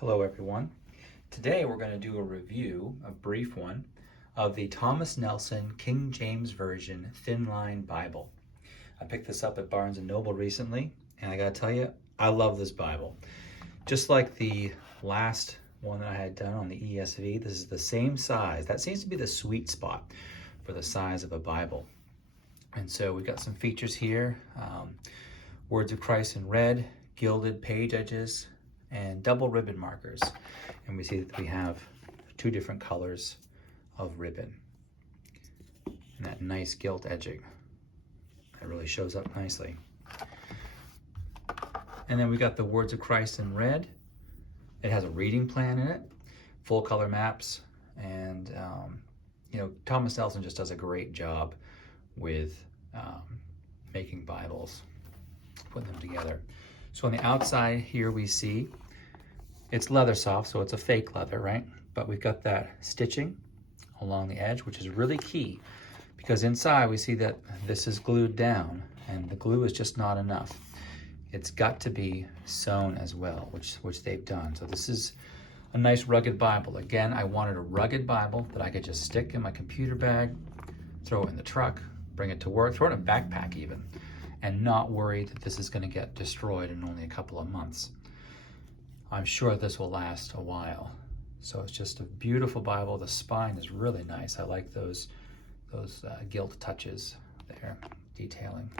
Hello everyone. Today we're going to do a review, a brief one, of the Thomas Nelson King James Version Thinline Bible. I picked this up at Barnes & Noble recently, and I gotta tell you, I love this Bible. Just like the last one that I had done on the ESV, this is the same size. That seems to be the sweet spot for the size of a Bible. And so we've got some features here. Words of Christ in red, gilded page edges, and double ribbon markers. And we see that we have two different colors of ribbon. And that nice gilt edging. That really shows up nicely. And then we got the Words of Christ in red. It has a reading plan in it, full color maps, and Thomas Nelson just does a great job with making Bibles, putting them together. So on the outside here we see it's Leathersoft, so it's a fake leather, right? But we've got that stitching along the edge, which is really key because inside we see that this is glued down and the glue is just not enough. It's got to be sewn as well, which they've done. So this is a nice rugged Bible. Again, I wanted a rugged Bible that I could just stick in my computer bag, throw it in the truck, bring it to work, throw it in a backpack even, and not worry that this is going to get destroyed in only a couple of months. I'm sure this will last a while. So it's just a beautiful Bible. The spine is really nice. I like those gilt touches there, detailing.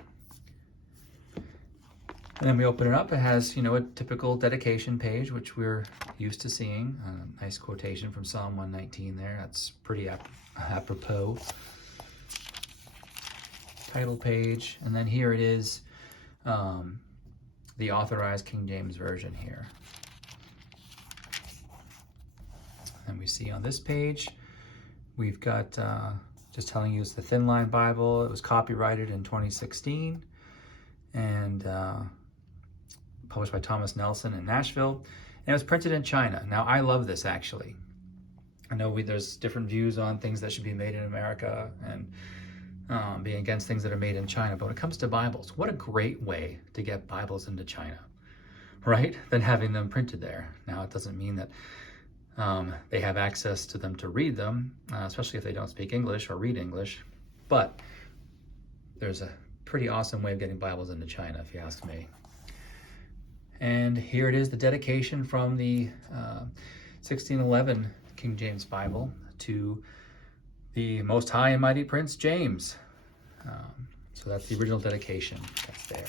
And then we open it up. It has, a typical dedication page, which we're used to seeing. A nice quotation from Psalm 119 there. That's pretty apropos. Title page, and then here it is, the authorized King James Version here. And we see on this page, we've got just telling you it's the Thinline Bible. It was copyrighted in 2016 and published by Thomas Nelson in Nashville. And it was printed in China. Now, I love this actually. I know there's different views on things that should be made in America and being against things that are made in China. But when it comes to Bibles, what a great way to get Bibles into China, right? Than having them printed there. Now, it doesn't mean that they have access to them to read them, especially if they don't speak English or read English. But there's a pretty awesome way of getting Bibles into China, if you ask me. And here it is, the dedication from the 1611 King James Bible to the Most High and Mighty Prince James. So that's the original dedication that's there.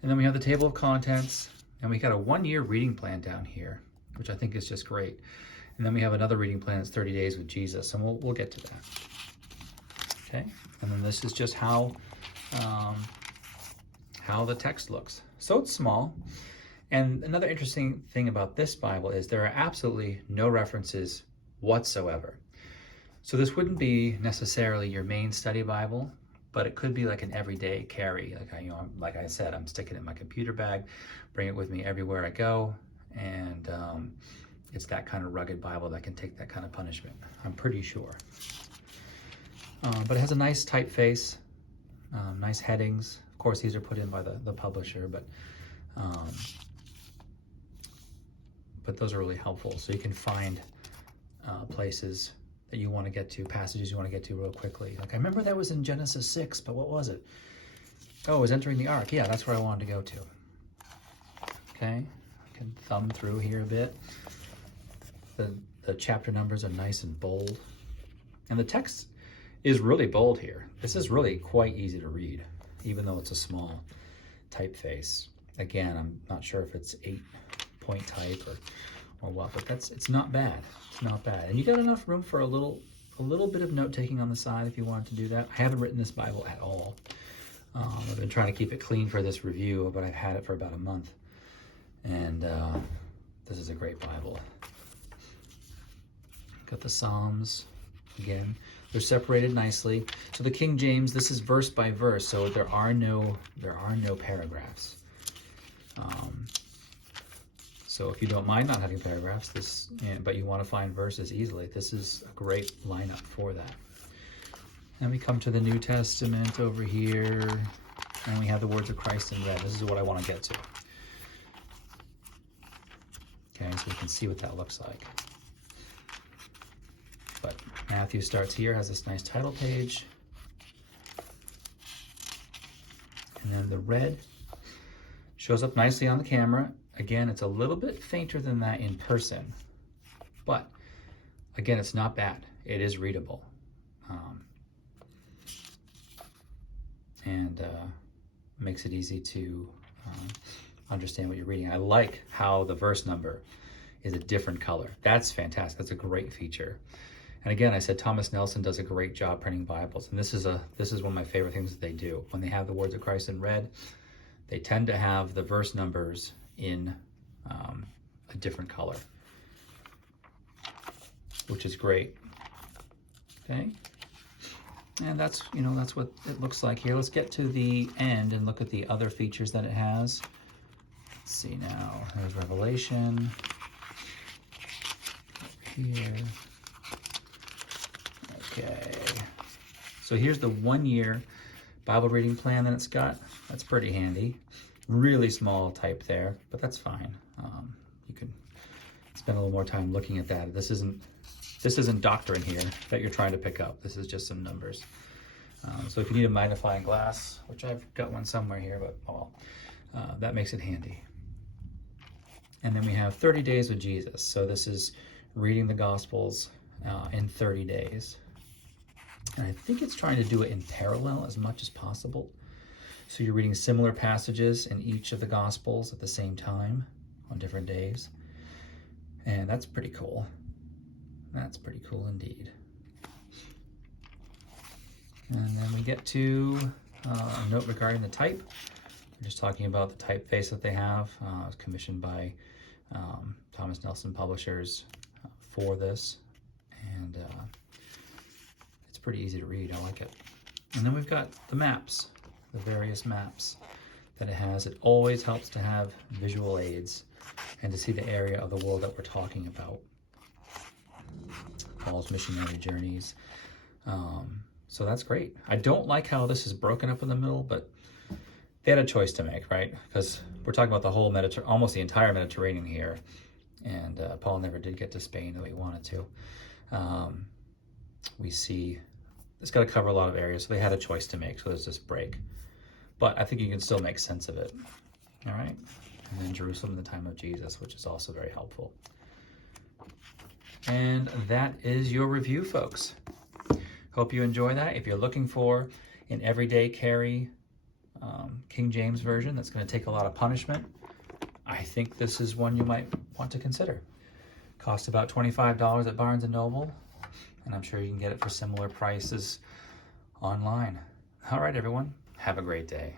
And then we have the table of contents, and we got a 1-year reading plan down here, which I think is just great. And then we have another reading plan that's 30 Days with Jesus, and we'll get to that. Okay, and then this is just how the text looks. So it's small. And another interesting thing about this Bible is there are absolutely no references whatsoever. So this wouldn't be necessarily your main study Bible, but it could be like an everyday carry. Like I said, I'm sticking it in my computer bag, bring it with me everywhere I go, and it's that kind of rugged Bible that can take that kind of punishment, I'm pretty sure. But it has a nice typeface, nice headings. Of course, these are put in by the publisher, but those are really helpful. So you can find places that you want to get to, passages you want to get to real quickly. Like I remember that was in Genesis 6, but what was it? Oh, it was entering the ark. Yeah, that's where I wanted to go to. Okay, I can thumb through here a bit. The chapter numbers are nice and bold. And the text is really bold here. This is really quite easy to read, even though it's a small typeface. Again, I'm not sure if it's 8-point type or what, but it's not bad. It's not bad. And you got enough room for a little bit of note-taking on the side if you wanted to do that. I haven't written this Bible at all. I've been trying to keep it clean for this review, but I've had it for about a month. And this is a great Bible. Got the Psalms, again. They're separated nicely. So the King James, this is verse by verse, so there are no paragraphs. So if you don't mind not having paragraphs, but you want to find verses easily, this is a great lineup for that. Then we come to the New Testament over here, and we have the words of Christ in red. This is what I want to get to. Okay, so you can see what that looks like. But Matthew starts here, has this nice title page. And then the red shows up nicely on the camera. Again, it's a little bit fainter than that in person, but again, it's not bad. It is readable. And makes it easy to understand what you're reading. I like how the verse number is a different color. That's fantastic. That's a great feature. And again, I said Thomas Nelson does a great job printing Bibles, and this is one of my favorite things that they do. When they have the words of Christ in red, they tend to have the verse numbers in a different color, which is great. Okay, and that's what it looks like here. Let's get to the end and look at the other features that it has. Let's see now. There's Revelation here. Okay, so here's the 1-year Bible reading plan that it's got. That's pretty handy. Really small type there, but that's fine. You can spend a little more time looking at that. This isn't doctrine here that you're trying to pick up. This is just some numbers. So if you need a magnifying glass, which I've got one somewhere here, but that makes it handy. And then we have 30 days with Jesus. So this is reading the Gospels in 30 days. And I think it's trying to do it in parallel as much as possible. So you're reading similar passages in each of the Gospels at the same time on different days. And that's pretty cool. That's pretty cool indeed. And then we get to a note regarding the type. We're just talking about the typeface that they have. It was commissioned by Thomas Nelson Publishers for this. And it's pretty easy to read. I like it. And then we've got the maps, the various maps that it has. It always helps to have visual aids and to see the area of the world that we're talking about. Paul's missionary journeys. So that's great. I don't like how this is broken up in the middle, but they had a choice to make, right? Because we're talking about the whole almost the entire Mediterranean here. And Paul never did get to Spain the way he wanted to. We see it's got to cover a lot of areas, so they had a choice to make, so there's this break. But I think you can still make sense of it. All right? And then Jerusalem in the time of Jesus, which is also very helpful. And that is your review, folks. Hope you enjoy that. If you're looking for an everyday carry King James Version that's going to take a lot of punishment, I think this is one you might want to consider. Costs about $25 at Barnes & Noble, and I'm sure you can get it for similar prices online. All right, everyone. Have a great day.